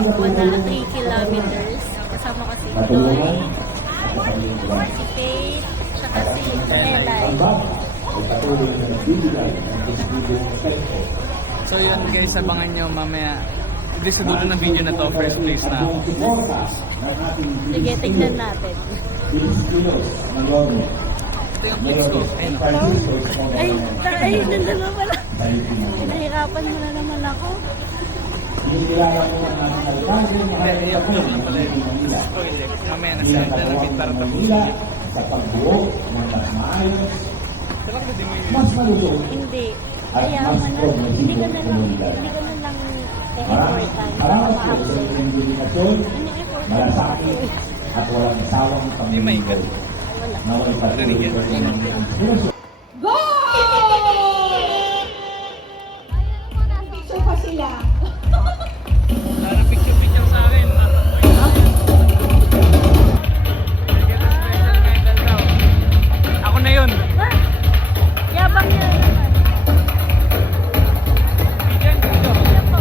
tumakbo na 3 kilometers. Kasama ko si Toy, si Faith, tsaka si Eli. So yun guys, abangan nyo mamaya. Hindi sa dulo ng video na to, first place na ako. Sige, tignan natin. Ito yung place ko. Ayun o. Ay, nandun na pala. Pinahirapan mo na naman ako. Hindi, iyak lang pala yun. Oh, hindi. Mamaya na siya. Ito lang para tapusin. Sa pagbuo ng mas maayos, Sarap na din mo yun. mas malusog, Hindi. at Kaya mas mo na, progresibo hindi ko na lang, komunidad. hindi ko na lang Maraming i-important. salamat po sa Maka-upload. inyong dedikasyon, Ini-important malasakit, at walang kasawang Hindi may ikat. Wala. na walang patuloy sa inyong inspirasyon. Picture pa sila. Parang picture-picture sa akin. Special medal daw. Ako na yun. Ah! Yabang niya naman. Bigyan dito. Ano po?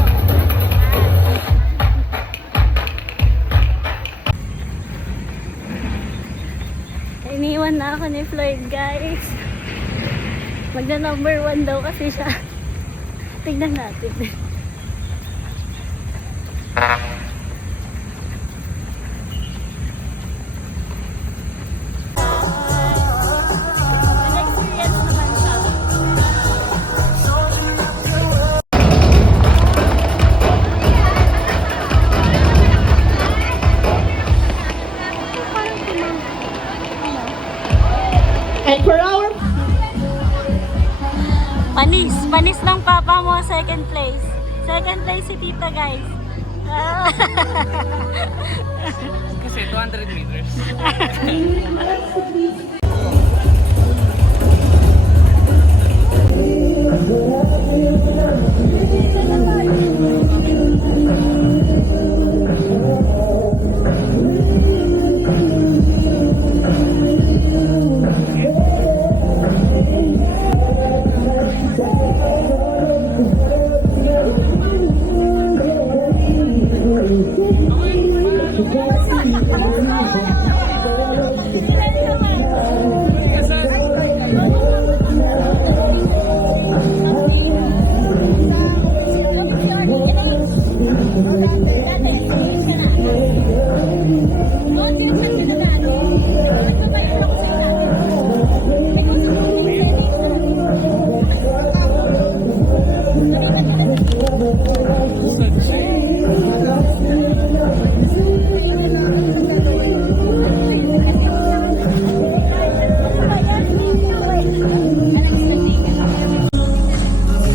Iniwan na ako ni Floyd, guys. Magna number 1 daw kasi siya. Tignan natin. Nag-experience naman siya. And for our Panis! Panis ng papa mo, second place. Second place si tita, guys. Ah. Kasi 200 meters.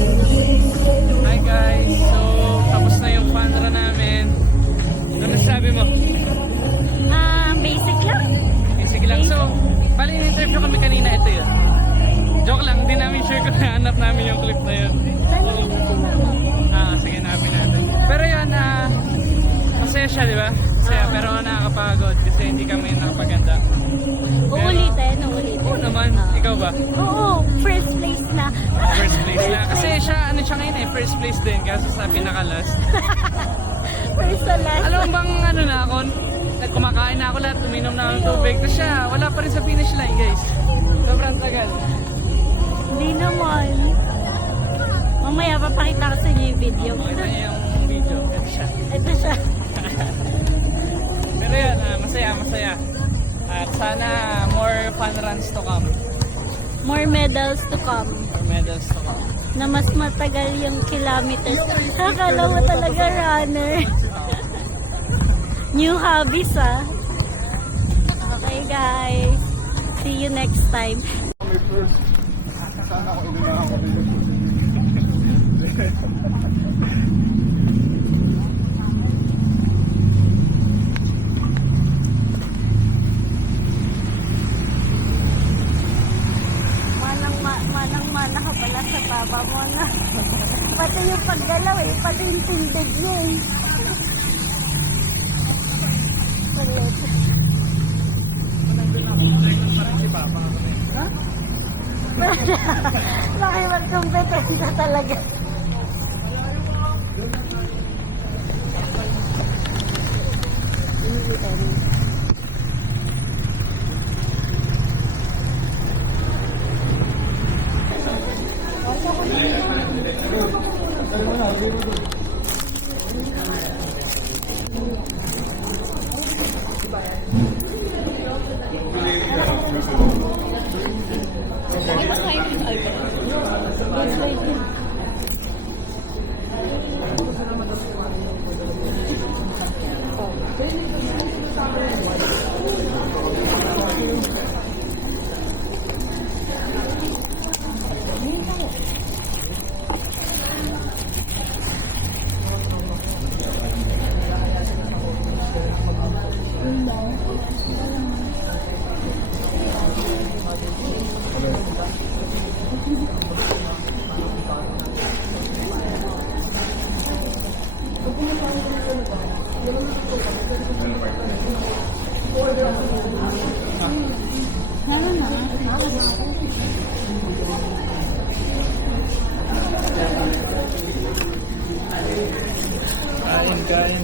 Hi guys! So, tapos na yung fun run namin. Ano sabi mo? Basic lang. Sige lang. So, bali in-interview kami kanina. Ito yun. Joke lang. Hindi namin sure kung nahanap namin yung clip na yun. Sana rin si mama. Sige, namin natin. Pero yun, masaya siya, di ba? Masaya, pero nakakapagod kasi hindi kami nakapaganda. Uulitin. Oo naman. Ikaw ba? Oo, first place na. First place lang. Kasi siya, ano siya ngayon eh, first place din. Kaso sa pinaka-last. First to last. Alam mo bang ano na ako? Kumakain na ako lahat, uminom na ako ng tubig. Tapos siya, wala pa rin sa finish line, guys. Sobrang tagal. Hindi naman. Mamaya papakita ko sa inyo yung video. Makita niyo yung video. Ito siya. Ito siya. Pero yun, masaya. At sana more fun runs to come. More medals to come. More medals to come. Na mas matagal yung kilometers. Akala mo talaga runner. New hobbies, ah. Okay, guys. See you next time. Manang-mana ka pala sa papa mo na. Pati yung paggalaw eh. Pati yung tindig niya eh. Kulit. Ha? Nakipagkompetensya talaga. Kain, kain.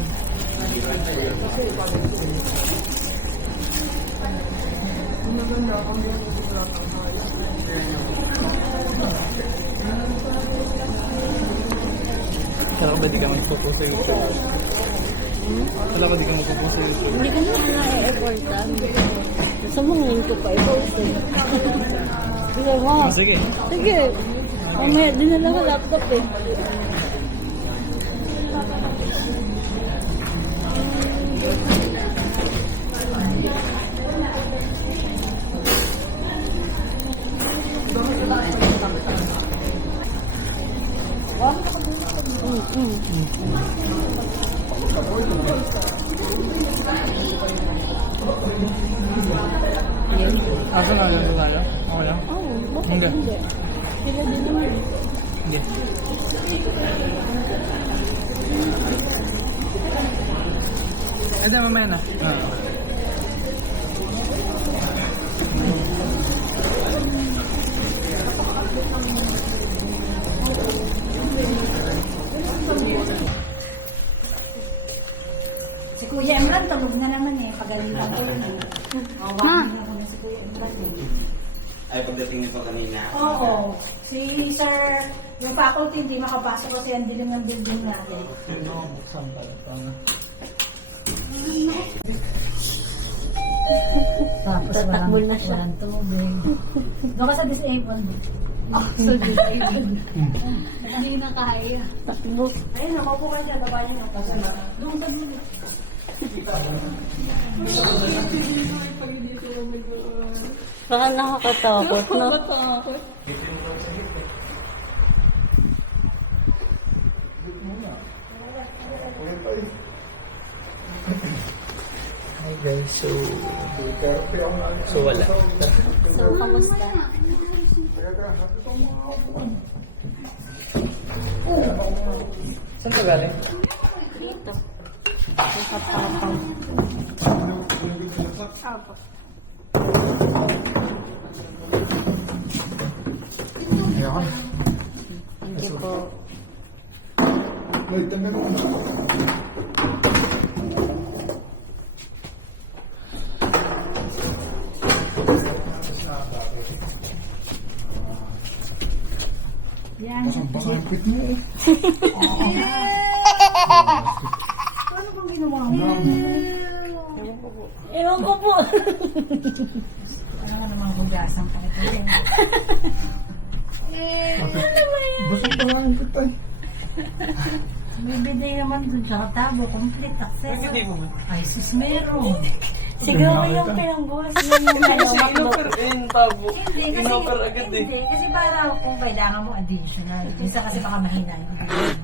Kala ko ba di ka magpo-post sa YouTube? Kala ko di ka magpo-post sa YouTube. Hindi ko na na-e-effortan. Gusto mo ngayon ko pa i-post eh. Sige mo. Oh, sige. Sige. Mamaya, dinala ko laptop eh. Asa na lang tayo? Okay lang? Oo, bakit Hindi. hindi? Sila din naman. Hindi. Eda, mamaya na. Si Kuya Emran, tulog na naman eh. Pagalitan ko yun eh. Awakin na kami si Kuya Emran eh. Ay, pagdating nito kanina. Oo. Si Sir, yung faculty hindi makapasok kasi ang dilim ng building natin. Tapos Tatakbo na siya. walang tubig. Doon ka sa disabled. So, hindi na kaya. Takbo. Ayun, nakaupo ka dyan. Baba niyo ang pasama. Doon ka dun. Baka nakakatakot, no? Hi guys, so wala. So, kamusta? Saan ka galing? Dito. Ayoko. Thank you po. Yan. Ano bang ginawa mo? Ewan ko po. Ano nga naman hugasan pa ito eh. May bidet naman dun sa tabo, complete access. Ay, sis, meron. Siguro yung pinangbuhas na yung Inoper in tabo. Hindi, kasi, Inoper agad eh. hindi, kasi para kung kailangan mo additional. Minsan kasi baka mahina yung bidet.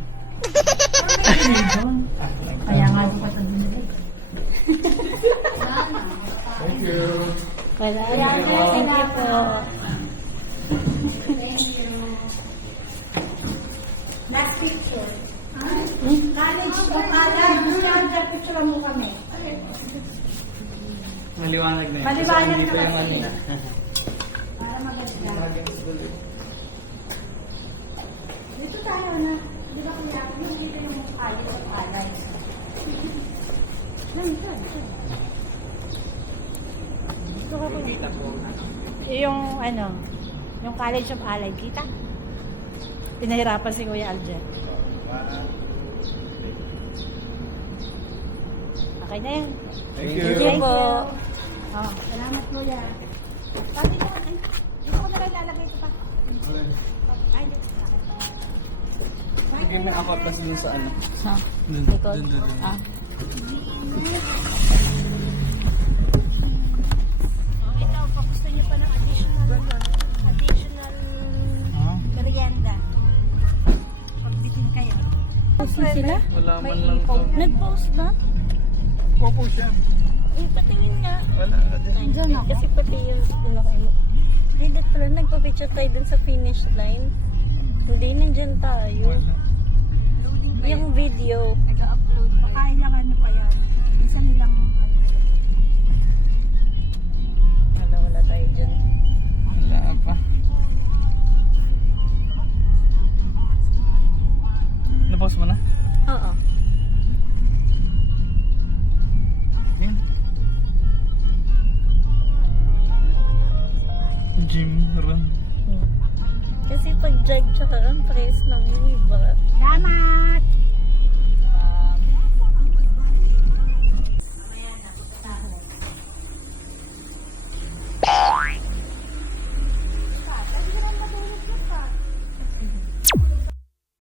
Kaya nga doon ka sa bidet. Wala. Thank you po. Last picture. College o college? Gusto picture mo kami. Maliwanag na yun. Maliwanag Kasi na hindi pa kasi. yung ano. Para maganda. Dito tayo na. Di ba kuya? Dito yung college o college. Kita po. Yung ano, yung College of Allied, kita? Pinahirapan si Kuya Alger. Okay na yan. Thank Thank you po. Oh, salamat Kuya. Pati ko, ay, dito ko na lang lalagay ito pa. Ay, dito. Bigyan na ako tapos dun sa ano. Ha? Dun, Likod? dun, dun, dun. Ah. Ito, kung gusto niyo pa ng additional Ah, merienda. Pagbitin kayo. Kasi sila? wala man May lang to. ipon. Nag-post na? Popo siya. patingin nga. Wala ka dyan. Ay, Diyan ako. kasi pati yung ano kayo. Ay, dat pala, nagpa-picture tayo dun sa finish line. Hindi, nandyan tayo. Wala. Yung video. Nag-upload pa. Baka ilang ano pa yan. Minsan nilang Wala tayo dyan. Wala pa. Napause mo na? Oo. Yan. Gym run. Kasi pag jog tsaka ang press ng yun, iba. Salamat!